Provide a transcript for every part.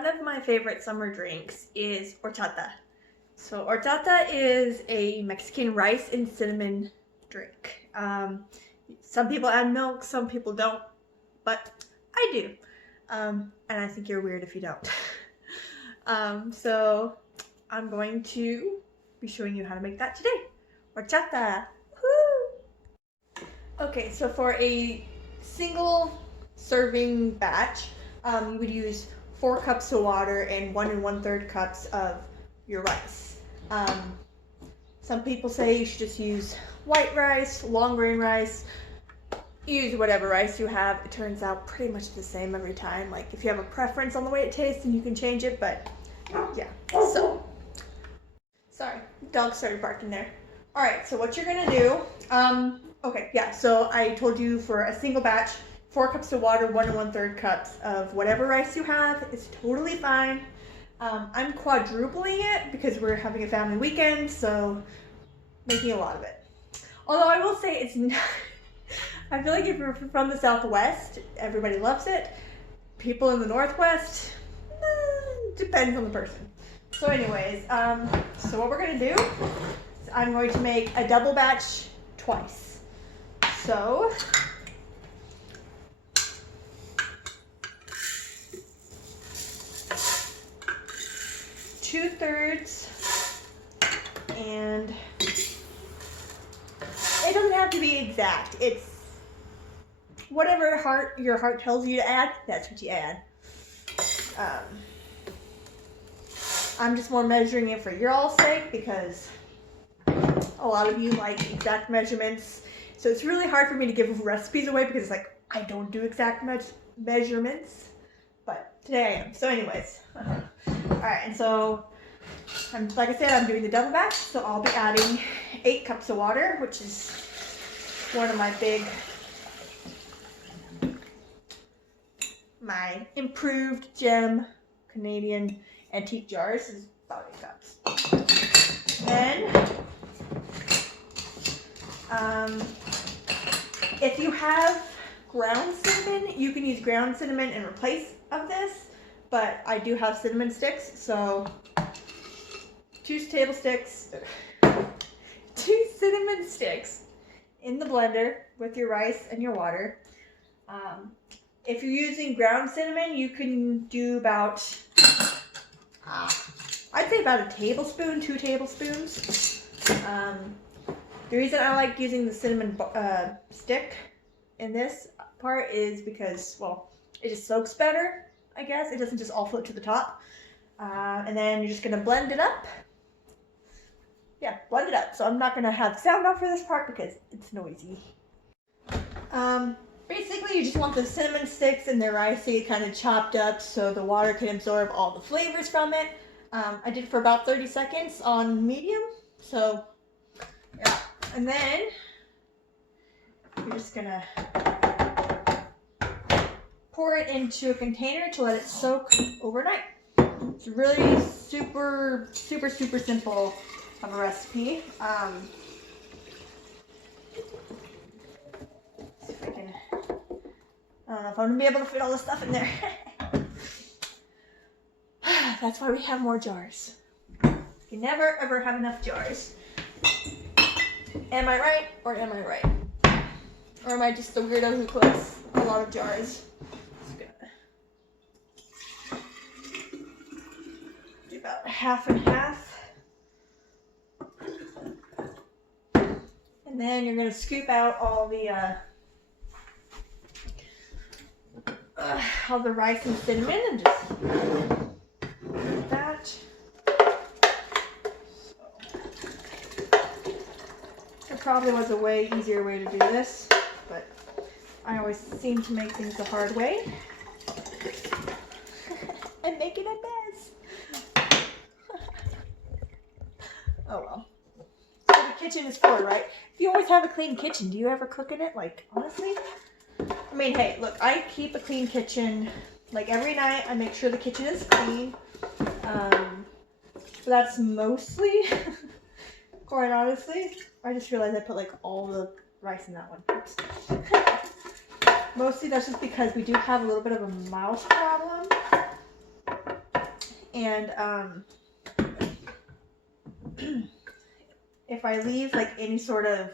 One of my favorite summer drinks is horchata. So horchata is a Mexican rice and cinnamon drink. Some people add milk, some people don't, but I do. And I think you're weird if you don't. So I'm going to be showing you how to make that today. Horchata! Woo! Okay, so for a single serving batch, you would use 4 cups of water and 1 1/3 cups of your rice. Some people say you should just use white rice, long grain rice. Use whatever rice you have. It turns out pretty much the same every time. Like if you have a preference on the way it tastes, then you can change it, but yeah. So, sorry, dog started barking there. All right, so what you're gonna do, okay, yeah, so I told you for a single batch, 4 cups of water, 1 1/3 cups of whatever rice you have. It's totally fine. I'm quadrupling it because we're having a family weekend, so making a lot of it. Although I will say it's not, I feel like if you're from the Southwest, everybody loves it. People in the Northwest, depends on the person. So anyways, so what we're gonna do is I'm going to make a double batch twice. So, two-thirds, and it doesn't have to be exact. It's whatever your heart tells you to add, that's what you add. I'm just more measuring it for your all's sake because a lot of you like exact measurements. So it's really hard for me to give recipes away because it's like, I don't do exact measurements, but today I am. So anyways, all right, and so like I said, I'm doing the double batch, so I'll be adding 8 cups of water, which is one of my improved gem Canadian antique jars is about 8 cups. Then, if you have ground cinnamon, you can use ground cinnamon in place of this, but I do have cinnamon sticks, so 2 cinnamon sticks in the blender with your rice and your water. If you're using ground cinnamon, you can do about, I'd say about a tablespoon, 2 tablespoons. The reason I like using the cinnamon stick in this part is because, well, it just soaks better, I guess. It doesn't just all float to the top. And then you're just gonna blend it up. Yeah, blend it up. So I'm not gonna have sound off for this part because it's noisy. Basically, you just want the cinnamon sticks and the ricey kind of chopped up so the water can absorb all the flavors from it. I did it for about 30 seconds on medium. So, yeah. And then you're just gonna pour it into a container to let it soak overnight. It's really super simple of a recipe. See if I can, I don't know if I'm gonna be able to fit all the stuff in there. That's why we have more jars. You never ever have enough jars. Am I right or am I right? Or am I just the weirdo who puts a lot of jars? Do about half and half. And then you're gonna scoop out all the rice and cinnamon and just do that. So, there probably was a way easier way to do this, but I always seem to make things the hard way. And make it a mess. Oh well. So the kitchen is for, right? If you always have a clean kitchen, do you ever cook in it? Like, honestly? I mean, hey, look, I keep a clean kitchen. Like, every night I make sure the kitchen is clean. So that's mostly, quite honestly. I just realized I put, like, all the rice in that one. Oops. Mostly that's just because we do have a little bit of a mouse problem. And if I leave like any sort of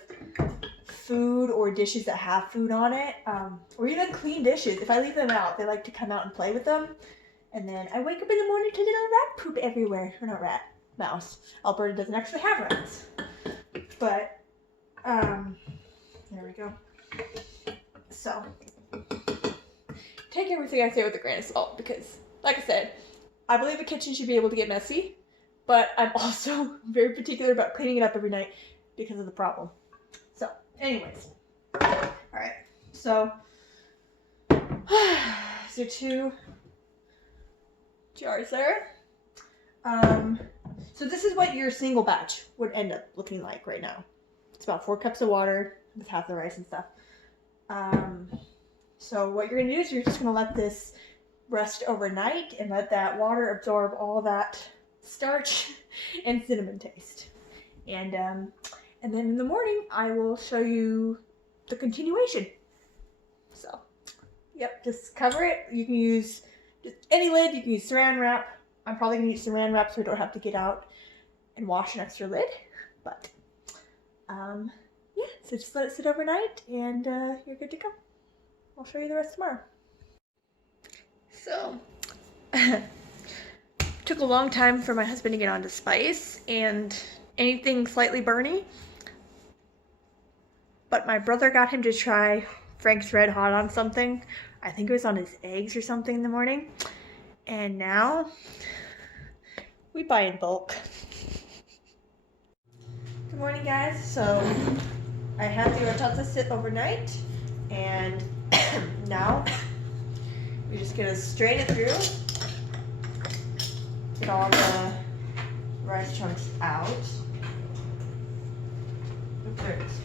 food or dishes that have food on it, or even clean dishes, if I leave them out, they like to come out and play with them. And then I wake up in the morning to little rat poop everywhere. Or not rat, mouse. Alberta doesn't actually have rats. But, there we go. So, take everything I say with a grain of salt because, like I said, I believe a kitchen should be able to get messy, but I'm also very particular about cleaning it up every night because of the problem. So, anyways. Alright, so, 2 jars there. So this is what your single batch would end up looking like right now. It's about 4 cups of water with half the rice and stuff. So what you're going to do is you're just going to let this rest overnight and let that water absorb all that starch and cinnamon taste. And then in the morning, I will show you the continuation. So, yep, just cover it. You can use just any lid. You can use saran wrap. I'm probably going to use saran wrap so I don't have to get out and wash an extra lid. But, yeah, so just let it sit overnight and you're good to go. I'll show you the rest tomorrow. So, took a long time for my husband to get onto spice and anything slightly burny. But my brother got him to try Frank's Red Hot on something. I think it was on his eggs or something in the morning. And now, we buy in bulk. Good morning, guys. So, I had the horchata sit overnight. And now, we're just gonna strain it through. Get all the rice chunks out. Oops, there it is.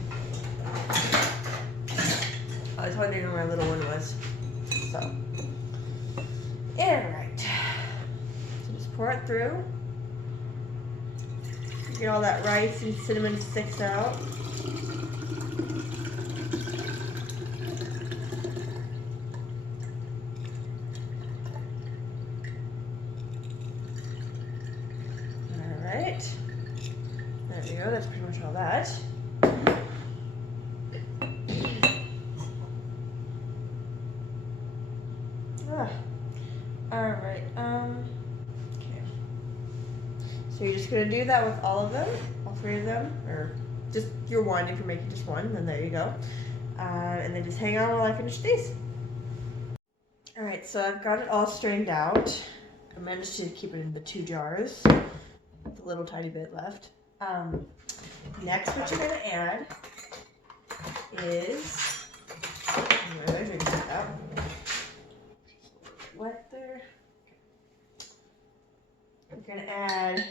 I was wondering where my little one was. So, alright. So just pour it through. Get all that rice and cinnamon sticks out. Alright. There we go, that's pretty much all that. Alright, okay. So you're just gonna do that with all of them, all 3 of them, or just your one if you're making just one, then there you go. And then just hang on while I finish these. Alright, so I've got it all strained out. I managed to keep it in the 2 jars, with a little tiny bit left. Next, what you're gonna add is, wet there. We're gonna add a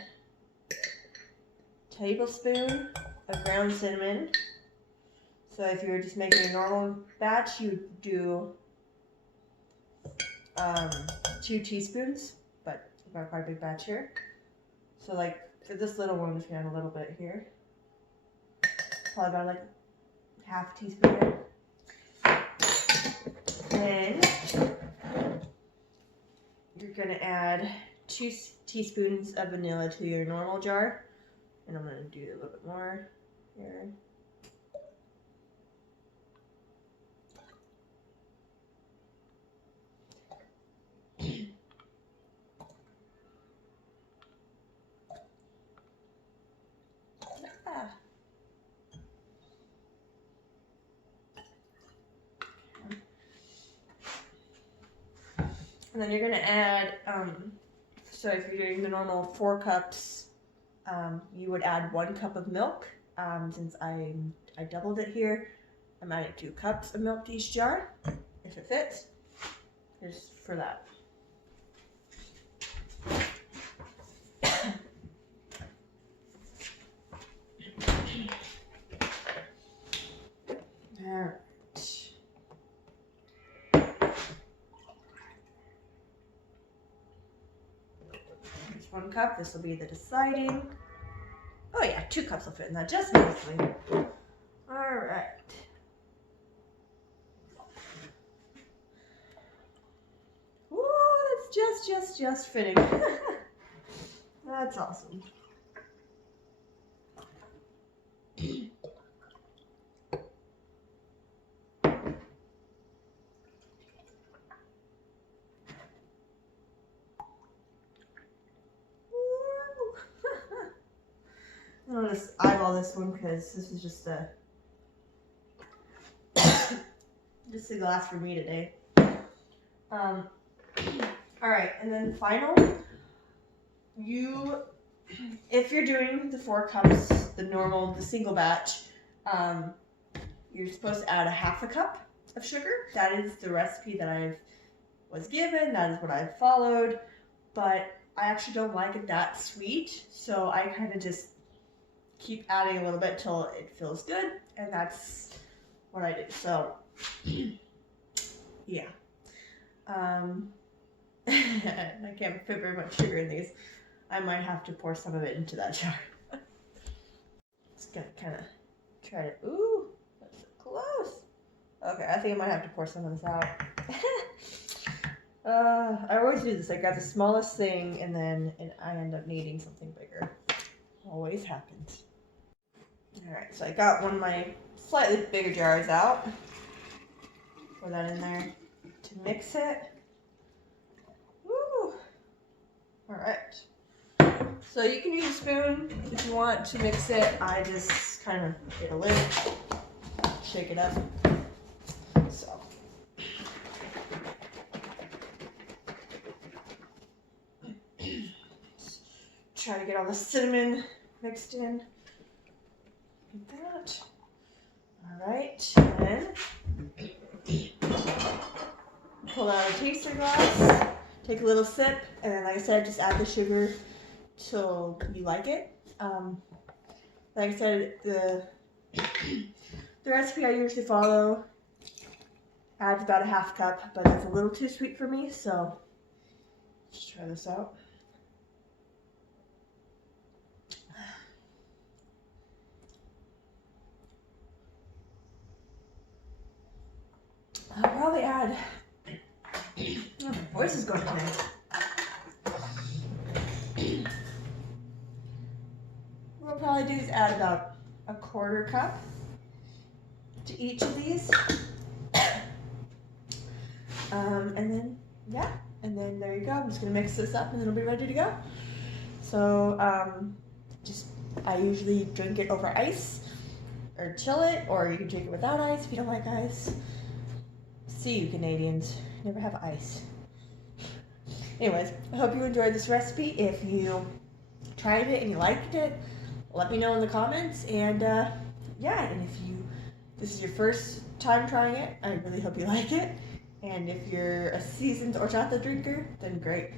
tablespoon of ground cinnamon. So if you were just making a normal batch, you would do 2 teaspoons, but I've got quite a big batch here. So like for this little one, I'm just gonna add a little bit here. Probably about like half a teaspoon. Then you're gonna add 2 teaspoons of vanilla to your normal jar. And I'm gonna do a little bit more here. And then you're gonna add, so if you're doing the normal 4 cups, you would add 1 cup of milk. Since I doubled it here, I'm adding 2 cups of milk to each jar, if it fits, just for that. Alright. There's 1 cup, this will be the deciding. Oh yeah, 2 cups will fit in that just nicely. Alright. Ooh, that's just fitting. That's awesome. I'm gonna just eyeball this one because this is just a just a glass for me today. All right, and then final, if you're doing the 4 cups, the single batch, you're supposed to add a half a cup of sugar. That is the recipe that I was given. That is what I've followed, but I actually don't like it that sweet, so I kind of just keep adding a little bit till it feels good, and that's what I do. So, yeah. I can't fit very much sugar in these. I might have to pour some of it into that jar. Just gonna kind of try to. Ooh, that's so close. Okay, I think I might have to pour some of this out. I always do this. I grab the smallest thing and then I end up needing something bigger. Always happens. Alright, so I got one of my slightly bigger jars out. Pour that in there to mix it. Woo! Alright. So you can use a spoon if you want to mix it. I just kind of get a lid, shake it up. So. Try to get all the cinnamon mixed in. Like that. Alright, and then pull out a taster glass, take a little sip, and then like I said, just add the sugar till you like it. Like I said, the recipe I usually follow adds about a half cup, but it's a little too sweet for me, so let's try this out. I'll probably add, oh, my voice is going today. What we'll probably do is add about a 1/4 cup to each of these. And then, yeah, and then there you go. I'm just gonna mix this up and then it'll be ready to go. So, I usually drink it over ice or chill it, or you can drink it without ice if you don't like ice. See you Canadians, never have ice. Anyways, I hope you enjoyed this recipe. If you tried it and you liked it, let me know in the comments. And yeah, and if this is your first time trying it, I really hope you like it. And if you're a seasoned horchata drinker, then great.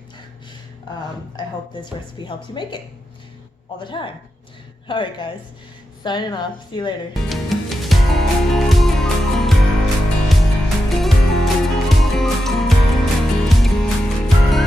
I hope this recipe helps you make it all the time. Alright guys, signing off. See you later.